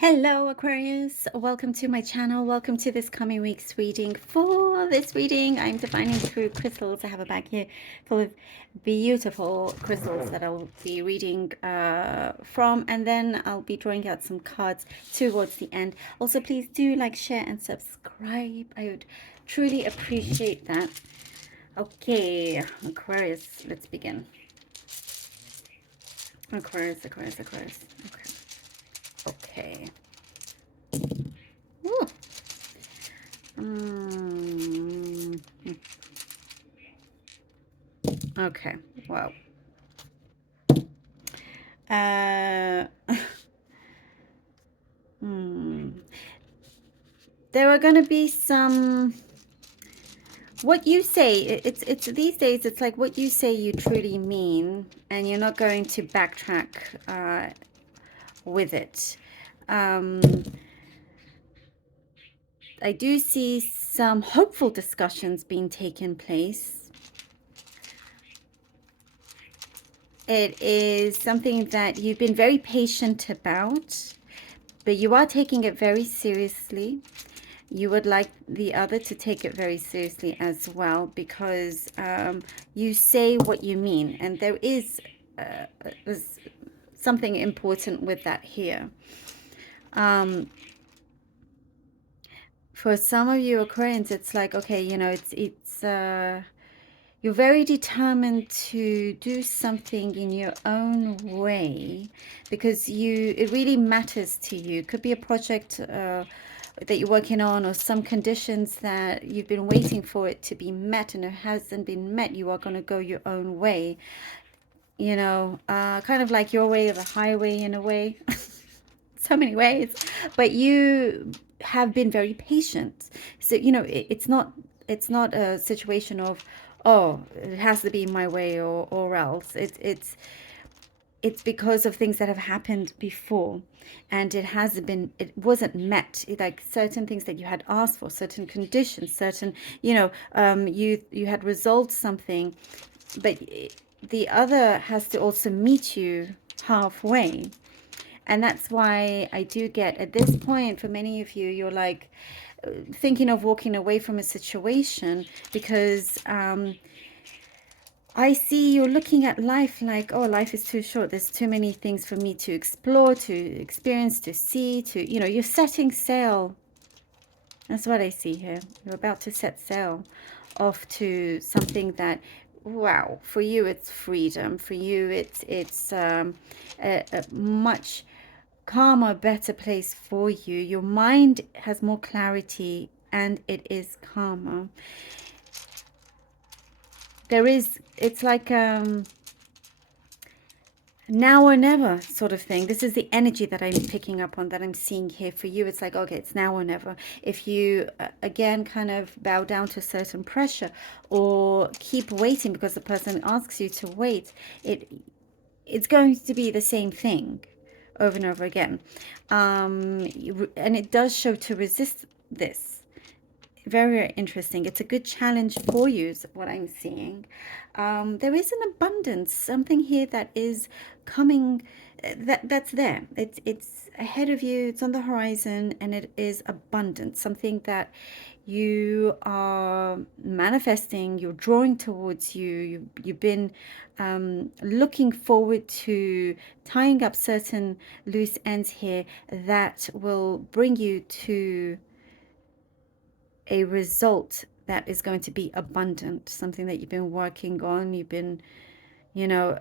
Hello Aquarius, welcome to my channel. Welcome to this coming week's reading. For this reading, I'm divining through crystals. I have a bag here full of beautiful crystals that I'll be reading from, and then I'll be drawing out some cards towards the end. Also, please do like, share, and subscribe. I would truly appreciate that. Okay, Aquarius, let's begin. Aquarius. Okay. Ooh. Okay. Wow. Uh, there are going to be some. What you say, it's these days. It's like what you say you truly mean, and you're not going to backtrack with it. I do see some hopeful discussions being taken place. It is something that you've been very patient about, but you are taking it very seriously. You would like the other to take it very seriously as well, because you say what you mean, and there is something important with that here. For some of you Aquarians, it's like, okay, you know, you're very determined to do something in your own way, because it really matters to you. It could be a project that you're working on, or some conditions that you've been waiting for it to be met, and it hasn't been met. You are going to go your own way, you know, kind of like your way or the highway in a way. So many ways, but you have been very patient. So, you know, it's not a situation of, oh, it has to be my way or else. It's because of things that have happened before, and it wasn't met. Like certain things that you had asked for, certain conditions, certain, you know, you had resolved something, but the other has to also meet you halfway. And that's why I do get, at this point, for many of you, you're like thinking of walking away from a situation, because I see you're looking at life like, oh, life is too short. There's too many things for me to explore, to experience, to see, you know, you're setting sail. That's what I see here. You're about to set sail off to something that, wow, for you it's freedom. For you it's a much calmer, better place for you. Your mind has more clarity and it is calmer. It's like now or never sort of thing. This is the energy that I'm picking up on, that I'm seeing here. For you, it's like, okay, it's now or never. If you again kind of bow down to a certain pressure, or keep waiting because the person asks you to wait, it's going to be the same thing over and over again. And it does show to resist this. Very, very interesting. It's a good challenge for you, is what I'm seeing. There is an abundance, something here that is coming, that's there. It's ahead of you, it's on the horizon, and it is abundant, something that you are manifesting, you're drawing towards you've been looking forward to tying up certain loose ends here that will bring you to a result that is going to be abundant, something that you've been working on. You've been, you know,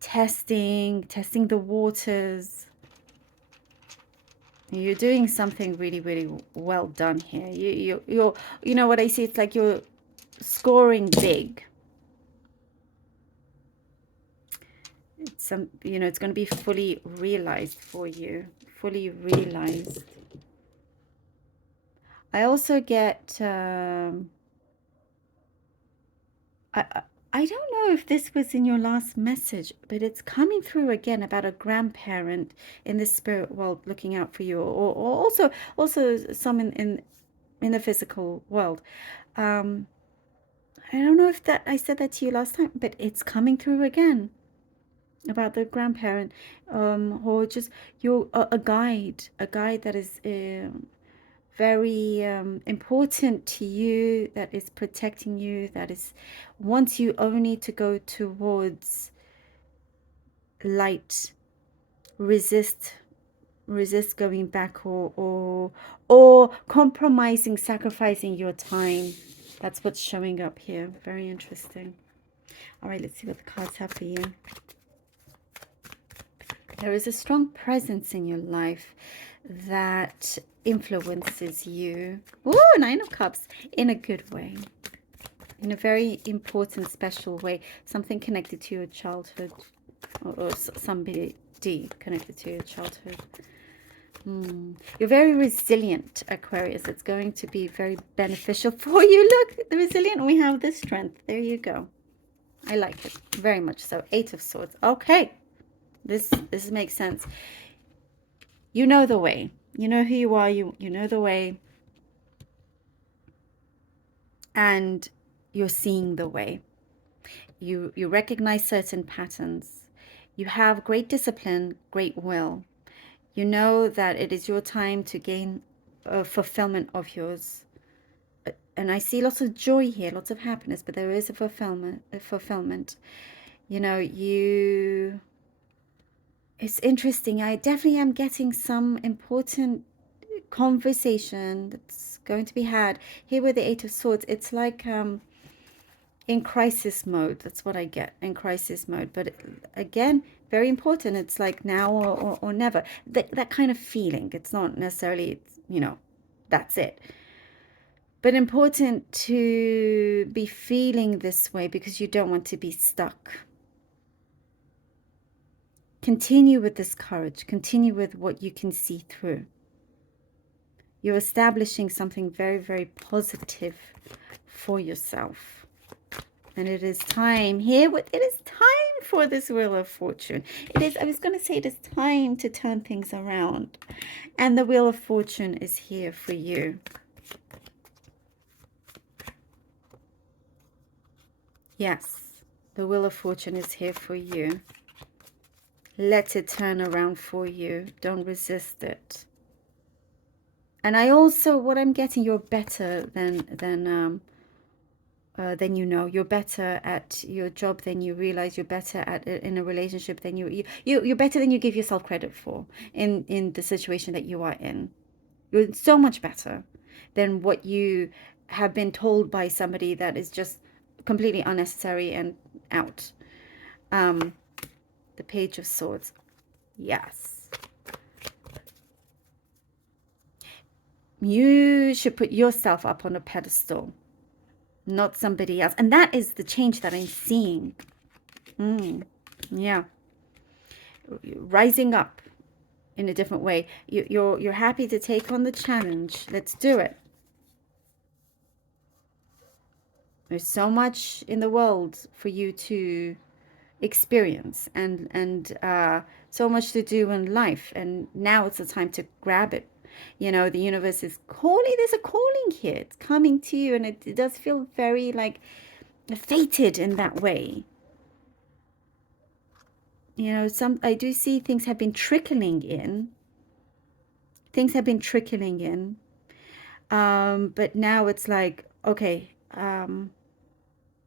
testing the waters. You're doing something really, really well done here. You're, you know what I see? It's like you're scoring big. It's you know, it's going to be fully realized for you, fully realized. I also get, I don't know if this was in your last message, but it's coming through again about a grandparent in the spirit world looking out for you, or also some in the physical world. I don't know if that I said that to you last time, but it's coming through again. about the grandparent, or just your a guide that is very important to you, that is protecting you, that is wants you only to go towards light. Resist going back, or compromising, sacrificing your time. That's what's showing up here. Very interesting. All right, let's see what the cards have for you. There is a strong presence in your life that influences you. Ooh, Nine of Cups, in a good way, in a very important, special way. Something connected to your childhood, or somebody connected to your childhood. You're very resilient, Aquarius. It's going to be very beneficial for you. Look, the resilient, we have the strength. There you go. I like it very much so. Eight of Swords. Okay, this makes sense. You know the way. You know who you are. You know the way, and you're seeing the way. You recognize certain patterns. You have great discipline, great will. You know that it is your time to gain a fulfillment of yours. And I see lots of joy here, lots of happiness, but there is a fulfillment. You know, it's interesting. I definitely am getting some important conversation that's going to be had here with the Eight of Swords. It's like in crisis mode. That's what I get, in crisis mode. But again, very important. It's like now or never. That kind of feeling. It's not necessarily, you know, that's it. But important to be feeling this way because you don't want to be stuck. Continue with this courage. Continue with what you can see through. You're establishing something very, very positive for yourself. And it is time here. It is time for this Wheel of Fortune. It is, I was going to say, it is time to turn things around. And the Wheel of Fortune is here for you. Yes, the Wheel of Fortune is here for you. Let it turn around for you. Don't resist it. And I also, what I'm getting, you're better than you know. You're better at your job than you realize. You're better at in a relationship than you're better than you give yourself credit for in the situation that you are in. You're so much better than what you have been told by somebody that is just completely unnecessary and out. The Page of Swords. Yes. You should put yourself up on a pedestal, not somebody else. And that is the change that I'm seeing. Yeah. Rising up in a different way. You're happy to take on the challenge. Let's do it. There's so much in the world for you to experience and so much to do in life. And now it's the time to grab it. You know, the universe is calling. There's a calling here. It's coming to you. And it does feel very like fated in that way. You know, I do see things have been trickling in. Things have been trickling in. But now it's like, okay,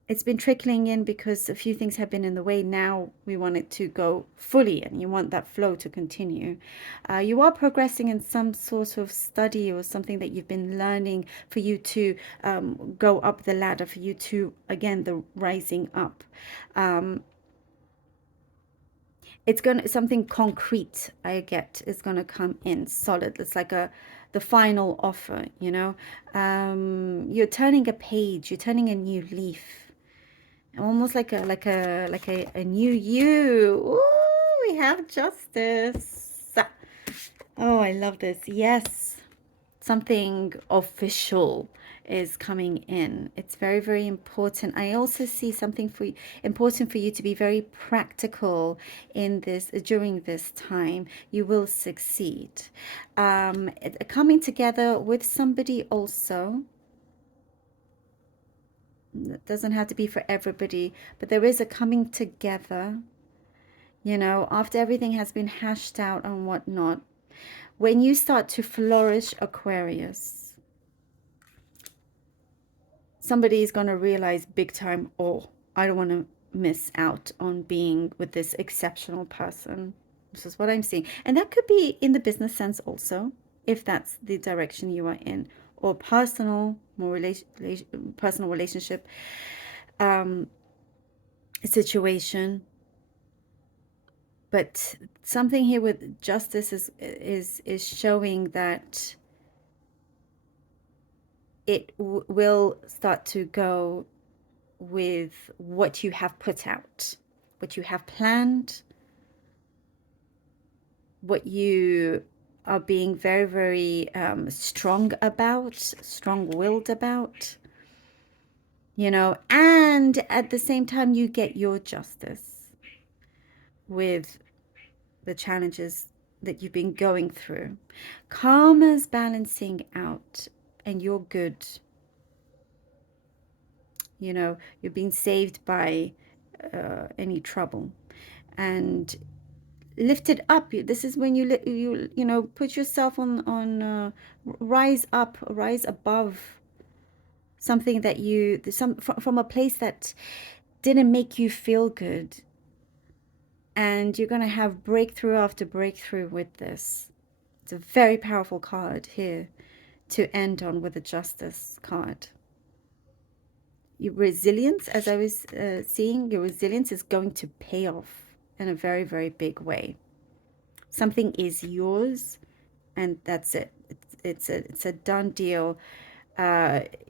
it's been trickling in because a few things have been in the way. Now we want it to go fully in. You want that flow to continue. You are progressing in some sort of study or something that you've been learning for you to go up the ladder, for you to, again, the rising up. It's gonna, something concrete I get is gonna come in solid. It's like the final offer, you know. You're turning a page, you're turning a new leaf. Almost like a new you. Ooh, we have Justice. Oh, I love this. Yes, something official is coming in. It's very, very important. I also see something important for you to be very practical in this during this time. You will succeed. Coming together with somebody also. It doesn't have to be for everybody, but there is a coming together. You know, after everything has been hashed out and whatnot, when you start to flourish, Aquarius, somebody is going to realize big time, oh, I don't want to miss out on being with this exceptional person. This is what I'm seeing. And that could be in the business sense also, if that's the direction you are in, or personal, more personal relationship um, situation. But something here with justice is showing that it will start to go with what you have put out, what you have planned, what you are being very, very strong about, strong-willed about, you know, and at the same time, you get your justice with the challenges that you've been going through. Karma's balancing out, and you're good. You know, you're being saved by any trouble. And lifted up. This is when you know, put yourself on rise up, rise above something that you from a place that didn't make you feel good, and you're going to have breakthrough after breakthrough with this. It's a very powerful card here to end on with the Justice card. Your resilience, as I was seeing, your resilience is going to pay off in a very, very big way. Something is yours, and that's it. It's a done deal.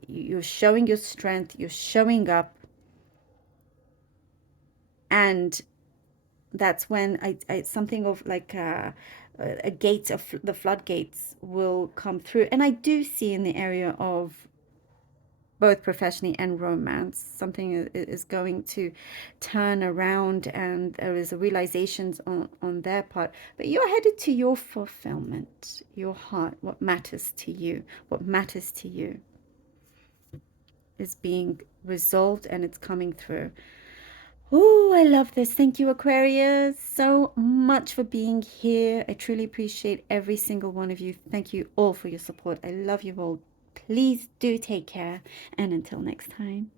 You're showing your strength. You're showing up, and that's when something of like a gate of the floodgates will come through. And I do see in the area of both professionally and romance, something is going to turn around, and there is a realizations on their part. But you're headed to your fulfillment, your heart, what matters to you. What matters to you is being resolved, and it's coming through. Oh, I love this. Thank you, Aquarius, so much for being here. I truly appreciate every single one of you. Thank you all for your support. I love you all. Please do take care, and until next time.